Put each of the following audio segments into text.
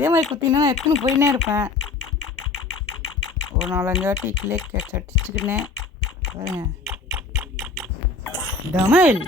இதே மாதிரி குத்தினா நான் எத்தனை போயினே இருப்பேன். ஒரு 4-5 வாட்டி கிளே கேட்ச் அடிச்சுக்கினேன் பாருங்க. டமல்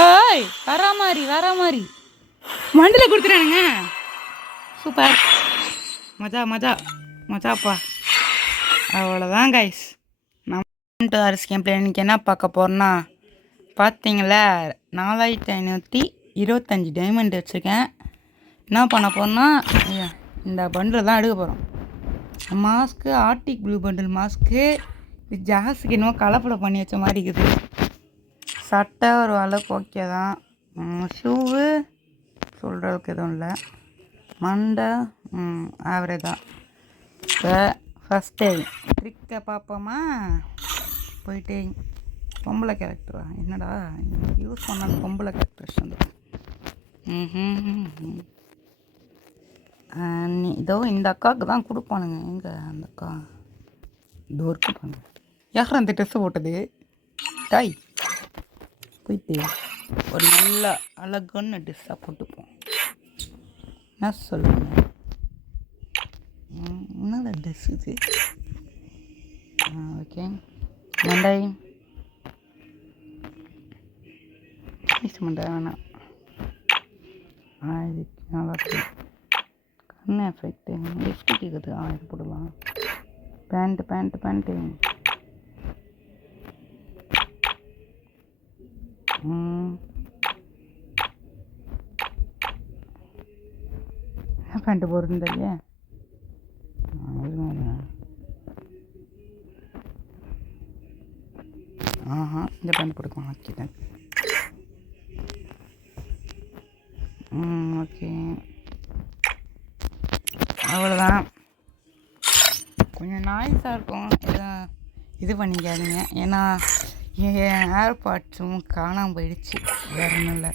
ஏய் வரா மாதிரி மண்டில் கொடுத்துறானுங்க. சூப்பர், மஜாப்பா. அவ்வளோதான் கைஸ். நம்ம ஆர்எஸ் கேம்ப்ல இன்னைக்கு என்ன பார்க்க போகிறோன்னா, பார்த்தீங்களா 4525 டைமண்ட் வச்சுருக்கேன். என்ன பண்ண போகிறோன்னா, இந்த பண்டில் தான் எடுக்க போகிறோம். Mask Arctic blue bundle mask. இது ஜாஸ்திக்கு என்னமோ கலப்படம் பண்ணி வச்ச மாதிரி இருக்குது. சட்டை ஒரு அளவுக்கு ஓகே தான். ஷூவு சொல்கிறதுக்கு எதுவும் இல்லை. மண்டை ஆவரேஜ் தான். இப்போ ஃபஸ்ட்டு ட்ரிக்கை பார்ப்போமா. போயிட்டு பொம்பளை கேரக்டரா என்னடா யூஸ் பண்ண பொம்பளை கேரக்டர்ஸ் வந்து இதோ இந்த அக்காவுக்கு தான் கொடுப்பானுங்க. எங்கே அந்த அக்கா இதோ இருப்பாங்க. யார் அந்த ட்ரெஸ்ஸு போட்டது டாய் போயிட்டு ஒரு நல்ல அழகான ட்ரெஸ்ஸாக போட்டுப்போம். என்ன சொல்லுங்க, என்னடா ட்ரெஸ் இது? ஓகே மண்டை மண்டை வேணாம். இதுக்கு நல்லா இருக்கு. கண்ணு எஃபெக்ட்டு லிப்ஸ்டிக் இருக்குது. இது போடலாம். பேண்ட்டு பேண்ட்டு போடுறது இல்லையா? இந்த பேண்ட் போட்டுக்கலாம். ஓகே தான். ஓகே அவ்வளோதான். கொஞ்சம் நாய்ஸாக இருக்கும், இது பண்ணிக்காதீங்க. ஏன்னா என் ஏர்பாட்ஸும் காணாமல் போயிடுச்சு. வேறு ஒன்றும் இல்லை.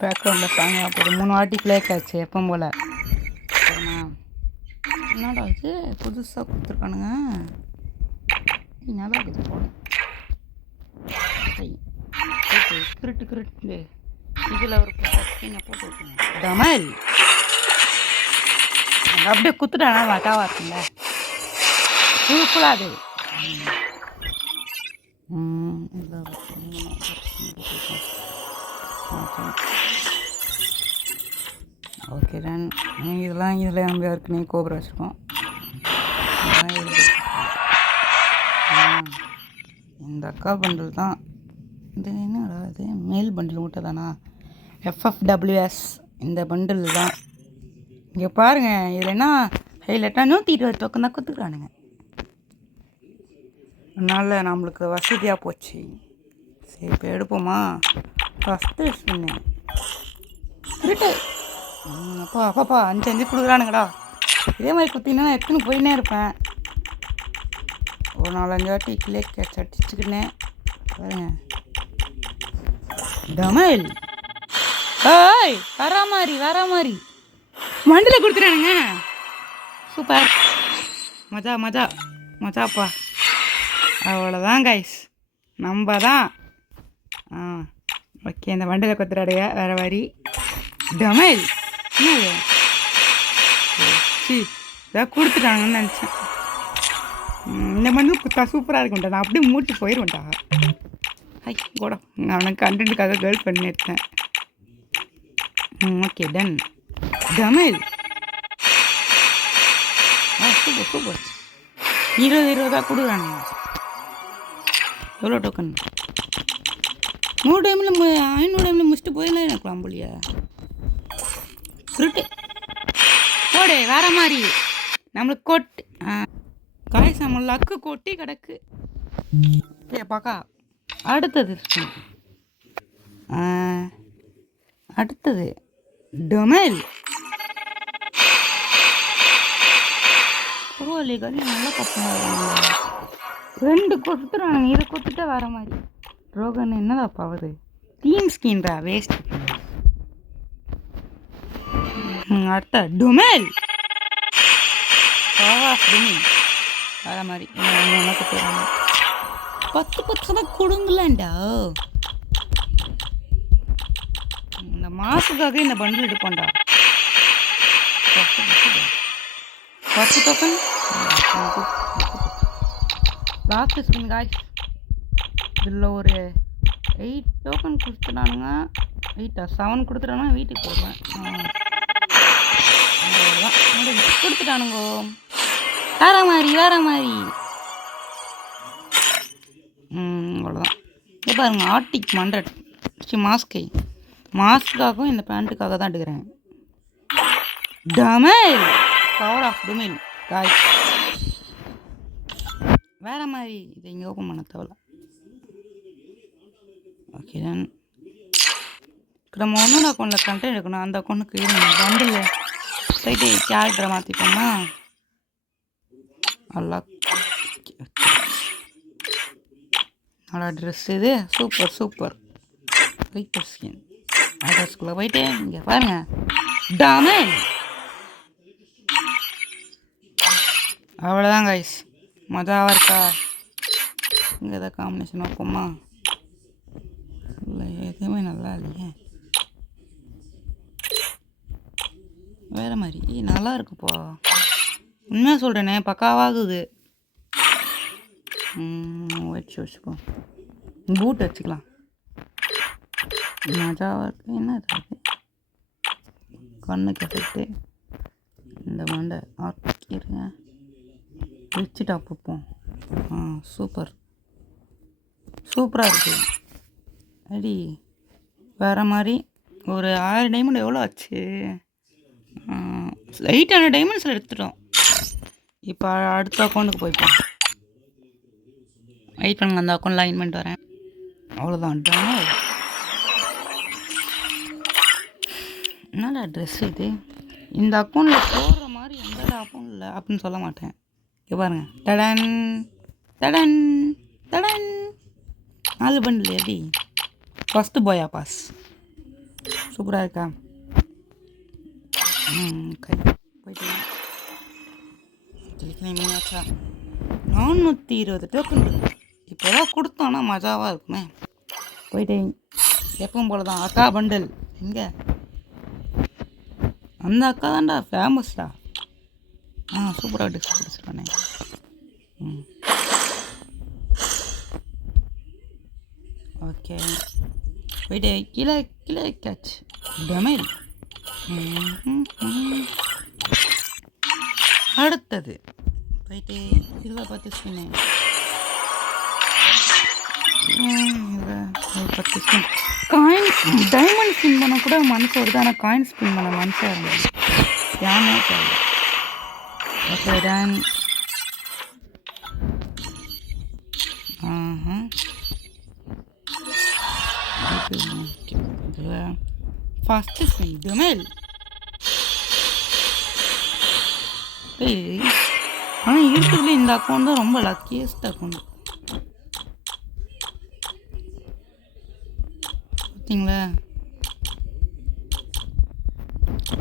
பேக்ரவுண்டில் சாங்காக போடு 3 வாட்டி கிளிக் ஆச்சு எப்போ போல். என்னடா இது புதுசாக கொடுத்துருக்கானுங்க. நல்லா இருக்குது போட. கிருட்டு இதில் ஒரு போட்டு விட்டுருங்க. டமல் அப்படியே குத்துட்டானா வட்டாவாக இருக்குல்ல. சூப்பராக அது. Okay done. இதெல்லாம் இதில் நம்ம ஏற்கனவே கோபுரம் வச்சுருக்கோம். இந்த அக்கா பண்டில் தான் இது. என்னடா இது மேல் பண்டில் மட்டும் தானா? FFWS இந்த பண்டில் தான். இங்கே பாருங்கள், இதில் என்ன ஹைலைட்டாக 120 டோக்கன் தான் கொடுத்துக்கிறானுங்க. அதனால் நம்மளுக்கு வசதியாக போச்சு. சரி இப்போ எடுப்போமா. ஃபஸ்ட்டு சொன்னேன் கிரிட்டு அப்பா 5 கொடுக்குறானுங்கடா. இதே மாதிரி குத்தினா நான் எத்தனை போயினே இருப்பேன். ஒரு 4-5 வாட்டி கிளே கேட்ச் அடிச்சுக்கினேன் பாருங்க. டமல் ஏய் வரா மாதிரி மண்டில் கொடுத்துறானுங்க. சூப்பர், மஜாப்பா. அவ்வளோதான் கைஸ், நம்ம தான். ஓகே இந்த மண்டில் கொடுத்துறாடுங்க. வேறு வரி டமல் இதாக கொடுத்துட்டாங்கன்னு நினச்சேன். இந்த மண்ணில் குத்தா சூப்பராக இருக்கும்டா. நான் அப்படியே மூட்டி போயிடுவேன்டா. கூட நான் அவனுக்கு கண்டென்ட்டுக்காக கேர்ள் பண்ணியிருக்கேன். Okay done. டமல் சூப்பர் 20 கொடுக்குறானுங்க. எவ்வளோ டோக்கன்? 100 டைமில் 500 டைமில் முடிச்சுட்டு போயிடலாம். எனக்கு அம்புலியா சுருட்டு போடு வேற மாதிரி நம்மளுக்கு கொட்டு காய்ஸ். நம்ம லக்கு கொட்டி கிடக்கு. பாக்கா அடுத்தது டொமைல் பரவாயில்லையே. நல்லா கப்பம் 2 கொடுத்துறானுங்க. இதை கொடுத்துட்டா வேற மாதிரி. ரோகன் என்னடா பாவது தீம் ஸ்கின்ரா வேஸ்ட். அடுத்த டொமைல் வேற மாதிரி 10 தான் கொடுங்களாண்டா. இந்த மாசுக்காக இந்த பண்டில் எடுப்போண்டா. 10 டோக்கன். Last spin guys. இதில் ஒரு 8 டோக்கன் கொடுத்துட்டானுங்க. 7 கொடுத்துட்டானுங்க. வீட்டுக்கு போடுவேன். கொடுத்துட்டானுங்கோ. வேற மாதிரி அவ்வளோதான். இது பாருங்க, ஆர்டிக் 100 மாஸ்க்குக்காகவும் இந்த பேண்ட்டுக்காக தான் எடுக்கிறேன். டமைல் பவர் ஆஃப் டொமைன் காய்ஸ். வேற மாதிரி இதை இங்கே ஓப்பன் பண்ண தேவையில்ல. ஓகே தான். நம்ம ஒன்னோட அக்கௌண்ட்டில் கண்டென்ட் எடுக்கணும். அந்த அக்கௌண்ட்டுக்கு பண்டில் போயிட்டு கேரக்டரை மாற்றிப்போம்னா நல்லா ட்ரெஸ். இது சூப்பர் ஒயிட் ஸ்கின். அட்ரஸ்குள்ளே போயிட்டு இங்கே பாருங்க, டமைல். அவ்வளோதான் கைஸ். மஜாவாக இருக்கா? இங்கே எதாவது காம்பினேஷன் வைப்போமா? இல்லை, எதுவுமே நல்லா இல்லையே. வேறு மாதிரி நல்லா இருக்குப்பா. உண்மையாக சொல்கிறேனே, பக்காவாகுது. ஒயிட் ஷூ வச்சுப்போம். பூட் வச்சுக்கலாம். மஜாவாக இருக்குது. என்ன இது? கண்ணுக்கு எஃபெக்ட்டு. இந்த மண்டை ஆக்கிருங்க. ரிச்சு டாப் வைப்போம். சூப்பராக இருக்குது. அடி வேறு மாதிரி. ஒரு 1000 டைமண்ட் எவ்வளோ ஆச்சு? 800 டைமண்ட்ஸில் எடுத்துட்டோம். இப்போ அடுத்த அக்கௌண்ட்டுக்கு போய்ப்போம். வெயிட் பண்ணுங்க, அந்த அக்கௌண்ட் லைன் பண்ணிட்டு வரேன். அவ்வளோதான். என்னடா ட்ரெஸ் இது? இந்த அக்கௌண்ட்டில் போடுற மாதிரி எந்த அக்கௌண்ட் இல்லை அப்படின்னு சொல்ல மாட்டேன். இங்கே பாருங்க, தடன் 4 பண்டில். எப்படி ஃபஸ்ட்டு பாயா பாஸ் சூப்பராக இருக்கா? போயிட்டு 420 டோக்கன் இருக்கு. இப்போ தான் கொடுத்தோன்னா மஜாவாக இருக்குமே. போயிட்டு எப்பவும் போல தான் அக்கா பண்டில். எங்கே அந்த அக்கா தான்டா ஃபேமஸ்டா. சூப்பராக டிஸ்க் பிடிச்சிருக்கானே. ஓகே, போயிட்டு கீழே கேட்ச் டமைல். அடுத்தது போயிட்டு 10 spin. 10 spin. Coin diamond spin பண்ண கூட மனசு வருது. ஆனால் காயின் ஸ்பின் பண்ண மனசாக இருந்தது. யானே தேவை. Okay done. ஃபஸ்ட்டு ஸ்பின் டொமைல். ஆனால் இருக்கிறதுல இந்த அக்கௌண்ட் தான் ரொம்ப லக்கியஸ்ட் அக்கௌண்ட். பார்த்தீங்களா?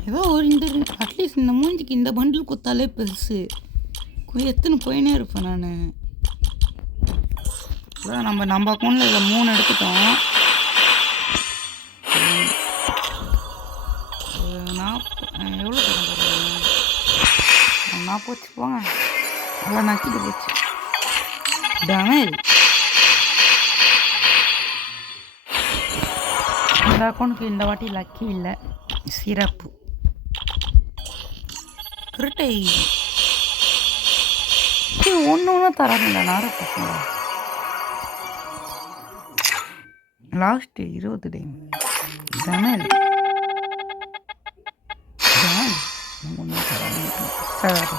ஏதோ ஒரு அட்லீஸ்ட் இந்த மூஞ்சிக்கு இந்த பண்டில் கொடுத்தாலே பெருசு. எத்தனை போயினே இருப்பேன் நான். நம்ம அக்கௌண்ட்டில் இதில் 3 எடுத்துட்டோம். 40 எவ்வளோ தரும்? 40 வச்சுப்போங்க. நல்லா நக்கிட்டு போச்சு. டமைல். இந்த அக்கௌண்ட்டுக்கு இந்த வாட்டி லக்கி இல்லை, சிறப்பு. கிருட்டை ஒன்று தராதுங்களா? நார பசங்க லாஸ்ட்டு 20 டைம். டமைல் ஒன்றும் தராது.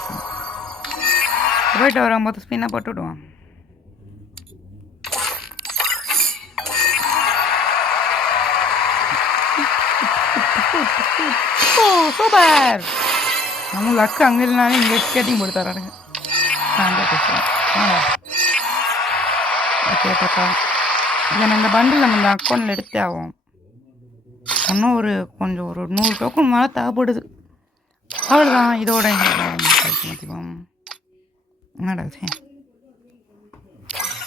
போயிட்டு வர மொத்தம் ஸ்பின்னாக போட்டு விடுவான். சூப்பர். நம்ம லக்கு அங்கே இல்லைனாலும் இங்கே ஸ்கேட்டிங் போட்டு தரானுங்க. ஓகே பாப்பா, இதை இந்த பண்டில் நம்ம இந்த அக்கௌண்ட்டில் எடுத்தே ஆகும். இன்னும் ஒரு 100 டோக்கன் மேலே தேவைப்படுது. அவ்வளோதான். இதோட என்னடா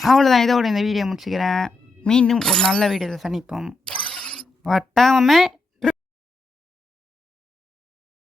அவ்வளோதான். இதோட இந்த வீடியோ முடிச்சுக்கிறேன். மீண்டும் ஒரு நல்ல வீடியோவில் சந்திப்போம். வட்டாமல்